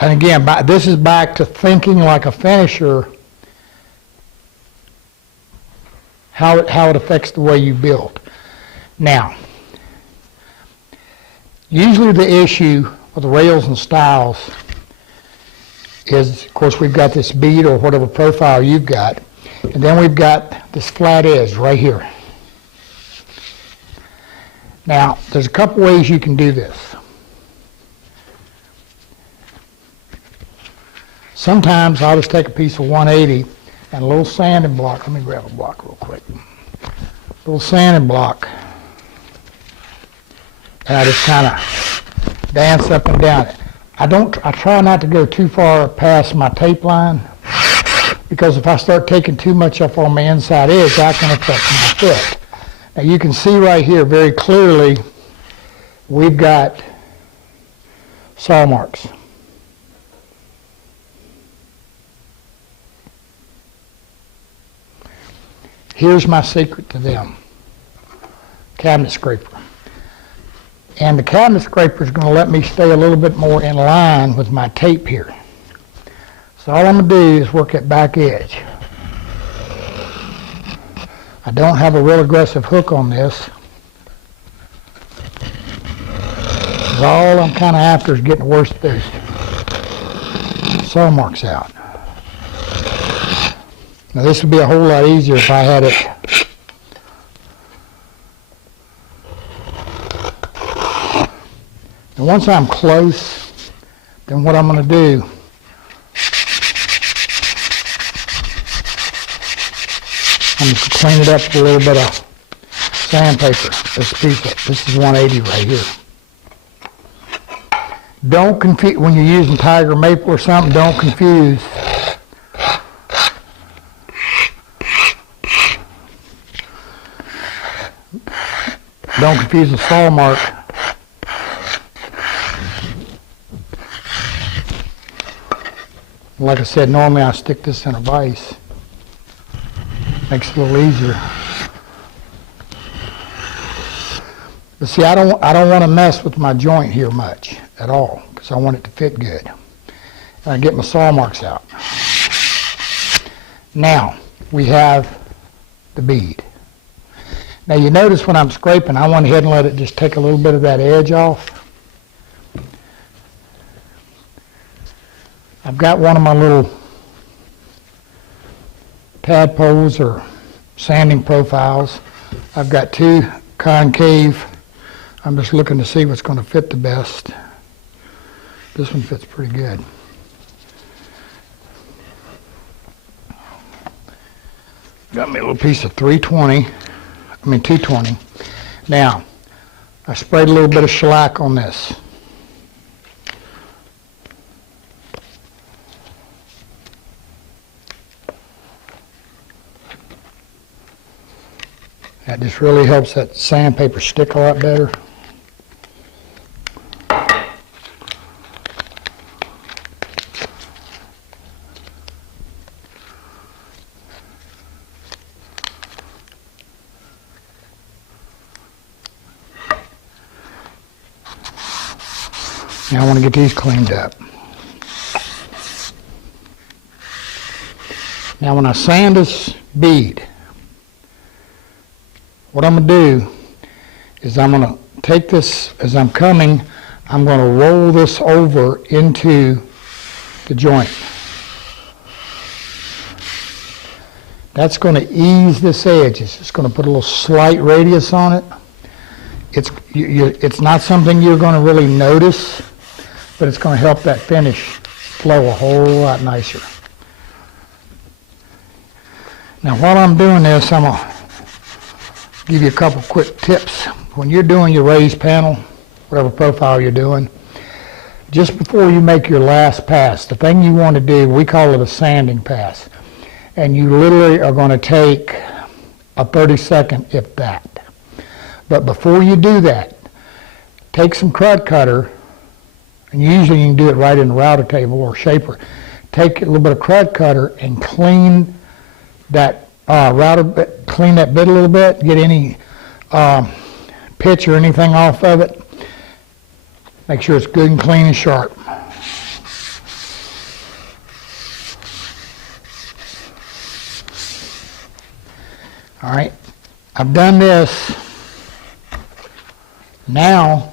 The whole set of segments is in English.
And again, this is back to thinking like a finisher, how it affects the way you build. Now, usually the issue with the rails and stiles is, of course, we've got this bead or whatever profile you've got, and then we've got this flat edge right here. Now, there's a couple ways you can do this. Sometimes I'll just take a piece of 180 and a little sanding block. Let me grab a block real quick. A little sanding block. And I just kind of dance up and down it. I try not to go too far past my tape line, because if I start taking too much up on my inside edge, that can affect my fit. Now you can see right here very clearly we've got saw marks. Here's my secret to them. Cabinet scraper. And the cabinet scraper is going to let me stay a little bit more in line with my tape here. So all I'm going to do is work at back edge. I don't have a real aggressive hook on this. All I'm kind of after is getting the worst of those saw marks out. Now this would be a whole lot easier if I had it and once I'm close, then what I'm going to do, I'm just going to clean it up with a little bit of sandpaper. This is 180 right here. Don't confuse, when you're using tiger maple or something, don't confuse the saw mark like I said, normally I stick this in a vise. Makes it a little easier. But see, I don't want to mess with my joint here much at all, because I want it to fit good. And I get my saw marks out. Now, we have the bead. Now you notice when I'm scraping, I went ahead and let it just take a little bit of that edge off. I've got one of my little tadpoles or sanding profiles. I've got two concave. I'm just looking to see what's going to fit the best. This one fits pretty good. Got me a little piece of 220. Now, I sprayed a little bit of shellac on this. That just really helps that sandpaper stick a lot better. Now I want to get these cleaned up. Now when I sand this bead, what I'm going to do is I'm going to take this, as I'm coming, I'm going to roll this over into the joint. That's going to ease this edge. It's just going to put a little slight radius on it. It's not something you're going to really notice, but it's going to help that finish flow a whole lot nicer. Now while I'm doing this, I'm going to give you a couple quick tips. When you're doing your raised panel, whatever profile you're doing, just before you make your last pass, the thing you want to do, we call it a sanding pass. And you literally are going to take a 30-second, if that. But before you do that, take some crud cutter, and usually you can do it right in the router table or shaper. Take a little bit of crud cutter and clean that clean that bit a little bit, get any pitch or anything off of it. Make sure it's good and clean and sharp. All right, I've done this now,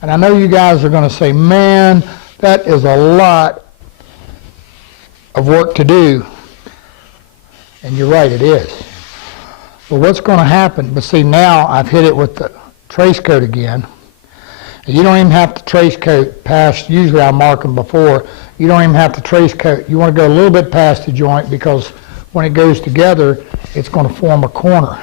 and I know you guys are going to say, man, that is a lot of work to do. And you're right, it is. But what's going to happen, but see, now I've hit it with the trace coat again. You don't even have to trace coat past, usually I mark them before, you don't even have to trace coat. You want to go a little bit past the joint because when it goes together, it's going to form a corner.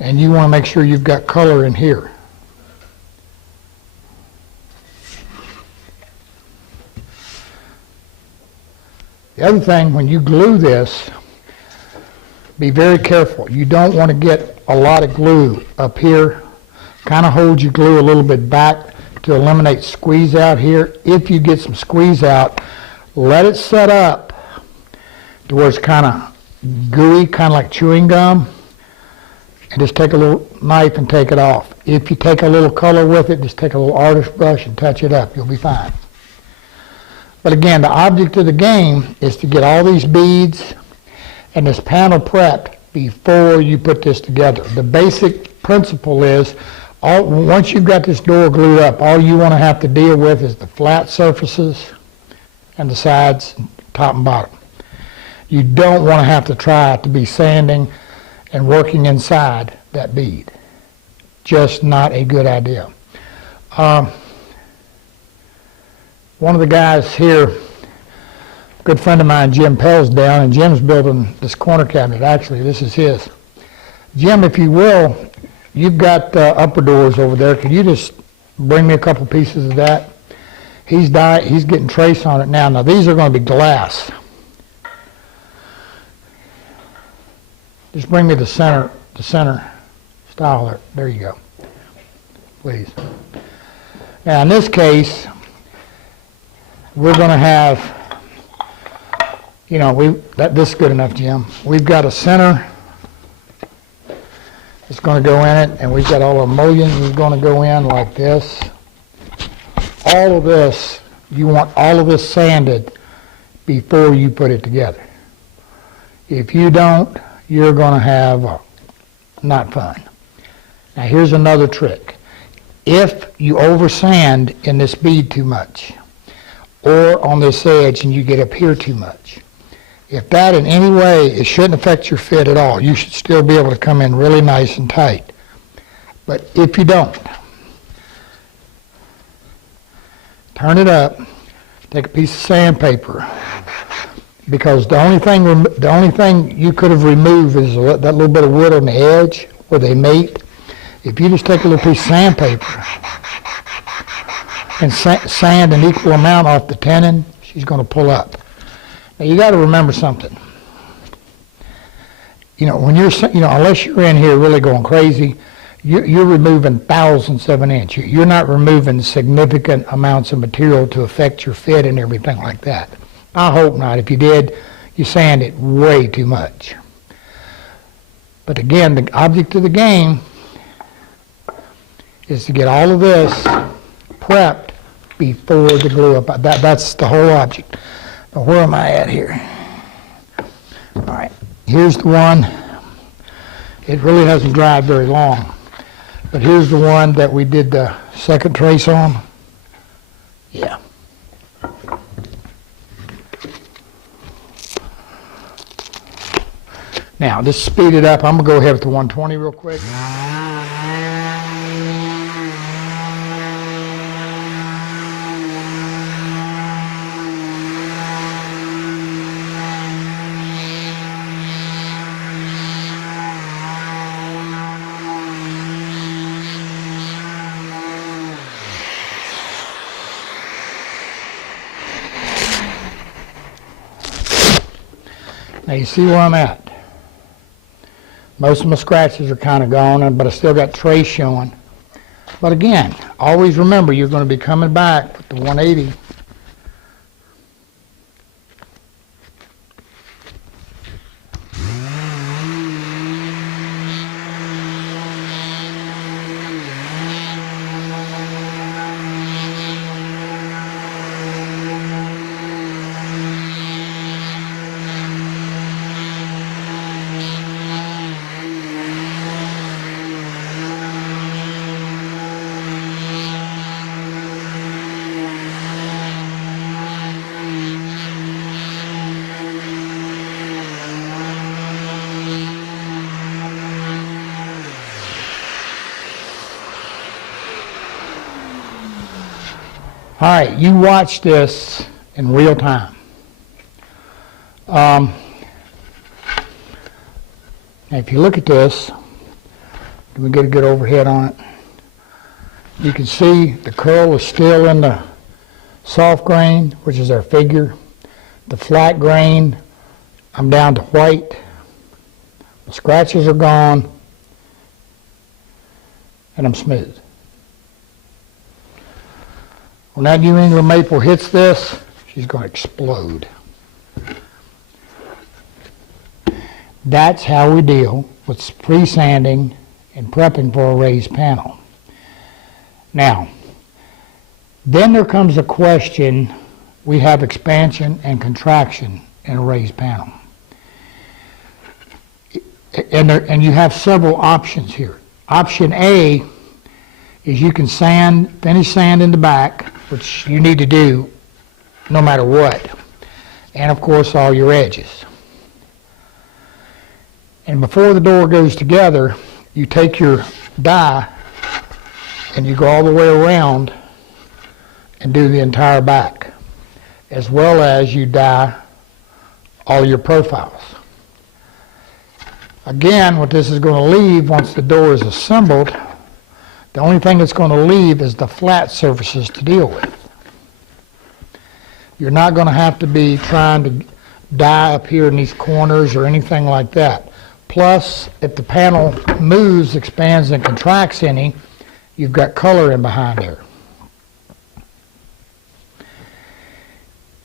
And you want to make sure you've got color in here. The other thing, when you glue this, be very careful. You don't want to get a lot of glue up here. Kind of hold your glue a little bit back to eliminate squeeze out here. If you get some squeeze out, let it set up to where it's kind of gooey, kind of like chewing gum, and just take a little knife and take it off. If you take a little color with it, just take a little artist brush and touch it up. You'll be fine. But again, the object of the game is to get all these beads and this panel prepped before you put this together. The basic principle is, once you've got this door glued up, all you want to have to deal with is the flat surfaces and the sides, top and bottom. You don't want to have to try to be sanding and working inside that bead. Just not a good idea. One of the guys here, good friend of mine, Jim Pell's down, and Jim's building this corner cabinet. Actually, this is his. Jim, if you will, you've got upper doors over there. Could you just bring me a couple pieces of that? He's getting trace on it now. Now, these are going to be glass. Just bring me the center style there. There you go, please. Now, in this case, we're going to have, this is good enough, Jim. We've got a center that's going to go in it, and we've got all our mullions is going to go in like this. All of this, you want all of this sanded before you put it together. If you don't, you're going to have not fun. Now here's another trick. If you over sand in this bead too much, or on this edge and you get up here too much, if that in any way, it shouldn't affect your fit at all. You should still be able to come in really nice and tight. But if you don't, turn it up, take a piece of sandpaper, because the only thing you could have removed is that little bit of wood on the edge where they mate. If you just take a little piece of sandpaper and sand an equal amount off the tenon, she's going to pull up. Now you got to remember something. When you're, unless you're in here really going crazy, you're removing thousandths of an inch. You're not removing significant amounts of material to affect your fit and everything like that. I hope not. If you did, you sand it way too much. But again, the object of the game is to get all of this prepped before the glue up. That's the whole object. Now, where am I at here? All right, here's the one. It really hasn't dried very long, but here's the one that we did the second trace on. Yeah. Now, just speed it up. I'm going to go ahead with the 120 real quick. Now you see where I'm at. Most of my scratches are kind of gone, but I still got trace showing. But again, always remember you're going to be coming back with the 180. All right, you watch this in real time. Now if you look at this, let me get a good overhead on it. You can see the curl is still in the soft grain, which is our figure. The flat grain, I'm down to white. The scratches are gone, and I'm smooth. When that New England maple hits this, she's going to explode. That's how we deal with pre-sanding and prepping for a raised panel. Now, then there comes a question, we have expansion and contraction in a raised panel. And you have several options here. Option A is you can finish sand in the back, which you need to do no matter what. And of course all your edges. And before the door goes together, you take your die and you go all the way around and do the entire back, as well as you die all your profiles. Again, what this is going to leave once the door is assembled, the only thing it's going to leave is the flat surfaces to deal with. You're not going to have to be trying to die up here in these corners or anything like that. Plus, if the panel moves, expands, and contracts any, you've got color in behind there.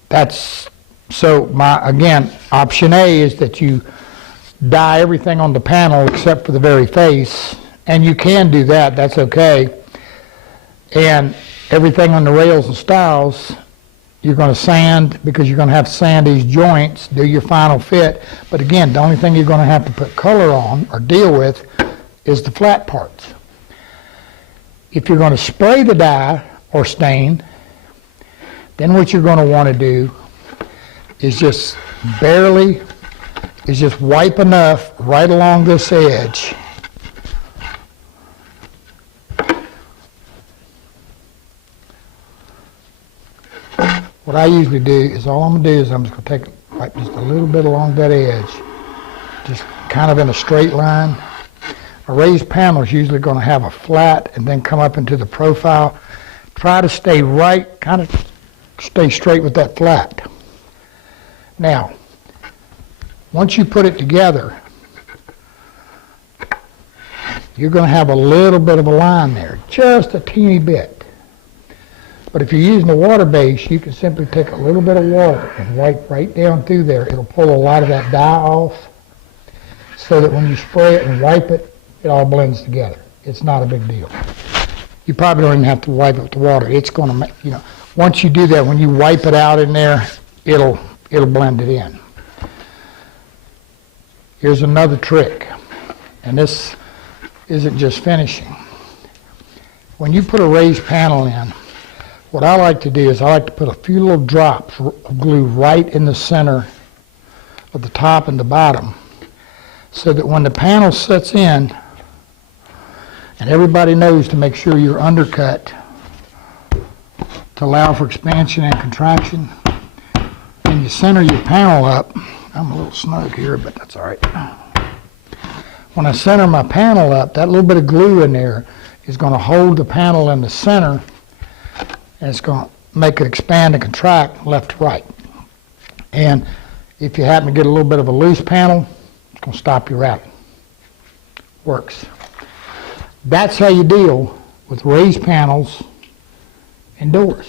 Again, option A is that you die everything on the panel except for the very face, and you can do that, that's okay. And everything on the rails and stiles, you're going to sand, because you're going to have to sand these joints, do your final fit. But again, the only thing you're going to have to put color on or deal with is the flat parts. If you're going to spray the dye or stain, then what you're going to want to do is just wipe enough right along this edge. What I usually do is all I'm going to do is I'm just going to wipe just a little bit along that edge, just kind of in a straight line. A raised panel is usually going to have a flat and then come up into the profile. Try to stay stay straight with that flat. Now, once you put it together, you're going to have a little bit of a line there, just a teeny bit. But if you're using a water base, you can simply take a little bit of water and wipe right down through there. It'll pull a lot of that dye off so that when you spray it and wipe it, it all blends together. It's not a big deal. You probably don't even have to wipe it with the water. It's going to make, once you do that, when you wipe it out in there, it'll blend it in. Here's another trick, and this isn't just finishing. When you put a raised panel in, what I like to do is I like to put a few little drops of glue right in the center of the top and the bottom, so that when the panel sets in, and everybody knows to make sure you're undercut to allow for expansion and contraction, and you center your panel up. I'm a little snug here, but that's all right. When I center my panel up, that little bit of glue in there is going to hold the panel in the center, and it's going to make it expand and contract left to right. And if you happen to get a little bit of a loose panel, it's going to stop your rattling. Works. That's how you deal with raised panels and doors.